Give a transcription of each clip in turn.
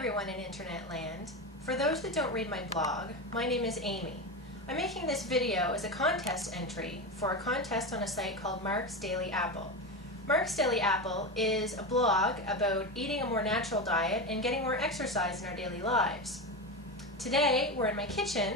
everyone in internet land. For those that don't read my blog, my name is Amy. I'm making this video as a contest entry for a contest on a site called Mark's Daily Apple. Mark's Daily Apple is a blog about eating a more natural diet and getting more exercise in our daily lives. Today we're in my kitchen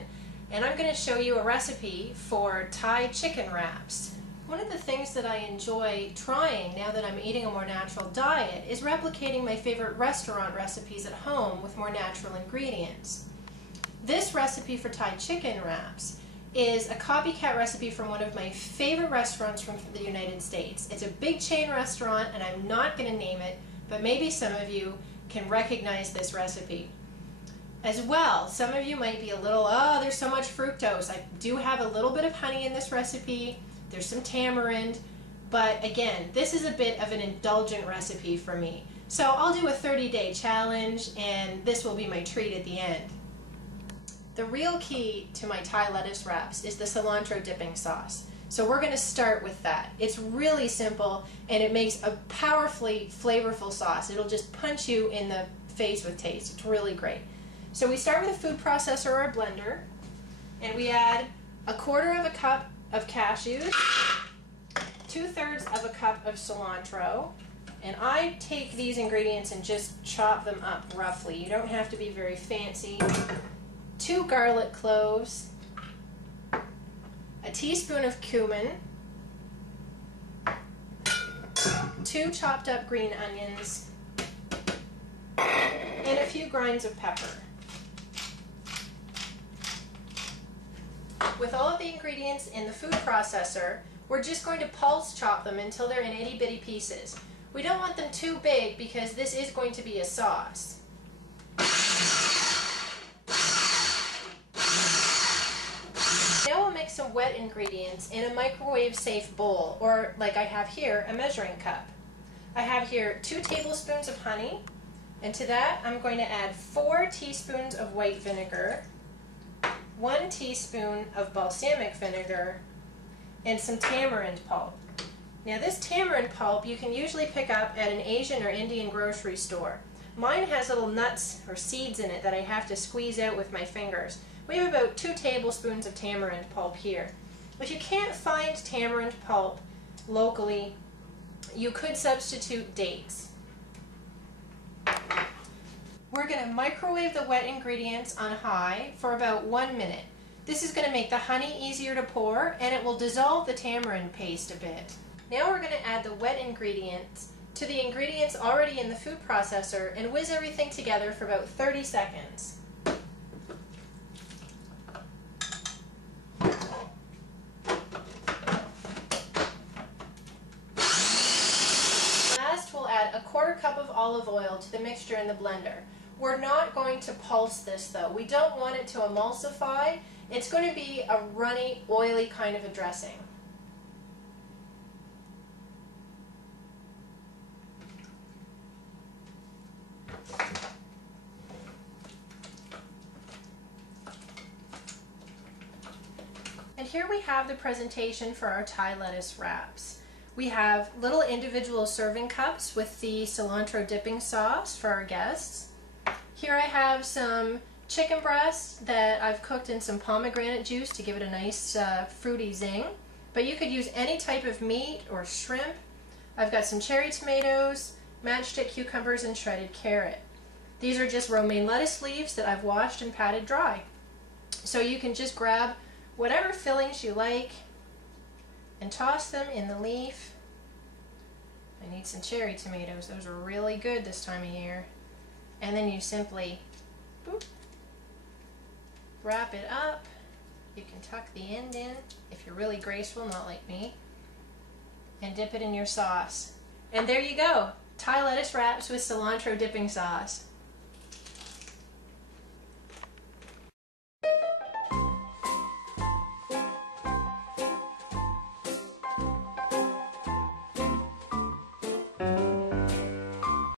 and I'm going to show you a recipe for Thai chicken wraps. One of the things that I enjoy trying now that I'm eating a more natural diet is replicating my favorite restaurant recipes at home with more natural ingredients. This recipe for Thai chicken wraps is a copycat recipe from one of my favorite restaurants from the United States. It's a big chain restaurant and I'm not going to name it, but maybe some of you can recognize this recipe. As well, some of you might be a little, oh, there's so much fructose. I do have a little bit of honey in this recipe. There's some tamarind, but again, this is a bit of an indulgent recipe for me. So I'll do a 30-day challenge and this will be my treat at the end. The real key to my Thai lettuce wraps is the cilantro dipping sauce. So we're going to start with that. It's really simple and it makes a powerfully flavorful sauce. It'll just punch you in the face with taste. It's really great. So we start with a food processor or a blender and we add 1/4 cup of cashews, 2/3 of a cup of cilantro, and I take these ingredients and just chop them up roughly. You don't have to be very fancy. 2 garlic cloves, a teaspoon of cumin, 2 chopped up green onions, and a few grinds of pepper. With all of the ingredients in the food processor, we're just going to pulse chop them until they're in itty bitty pieces. We don't want them too big because this is going to be a sauce. Now we'll mix some wet ingredients in a microwave safe bowl, or like I have here, a measuring cup. I have here 2 tablespoons of honey, and to that I'm going to add 4 teaspoons of white vinegar, 1 teaspoon of balsamic vinegar, and some tamarind pulp. Now this tamarind pulp you can usually pick up at an Asian or Indian grocery store. Mine has little nuts or seeds in it that I have to squeeze out with my fingers. We have about 2 tablespoons of tamarind pulp here. If you can't find tamarind pulp locally, you could substitute dates. We're going to microwave the wet ingredients on high for about 1 minute. This is going to make the honey easier to pour and it will dissolve the tamarind paste a bit. Now we're going to add the wet ingredients to the ingredients already in the food processor and whiz everything together for about 30 seconds. Last, we'll add 1/4 cup of olive oil to the mixture in the blender. We're not going to pulse this though. We don't want it to emulsify. It's going to be a runny, oily kind of a dressing. And here we have the presentation for our Thai lettuce wraps. We have little individual serving cups with the cilantro dipping sauce for our guests. Here I have some chicken breast that I've cooked in some pomegranate juice to give it a nice fruity zing. But you could use any type of meat or shrimp. I've got some cherry tomatoes, matchstick cucumbers, and shredded carrot. These are just romaine lettuce leaves that I've washed and patted dry. So you can just grab whatever fillings you like and toss them in the leaf. I need some cherry tomatoes. Those are really good this time of year. And then you simply boop, wrap it up. You can tuck the end in if you're really graceful, not like me, and dip it in your sauce. And there you go, Thai lettuce wraps with cilantro dipping sauce.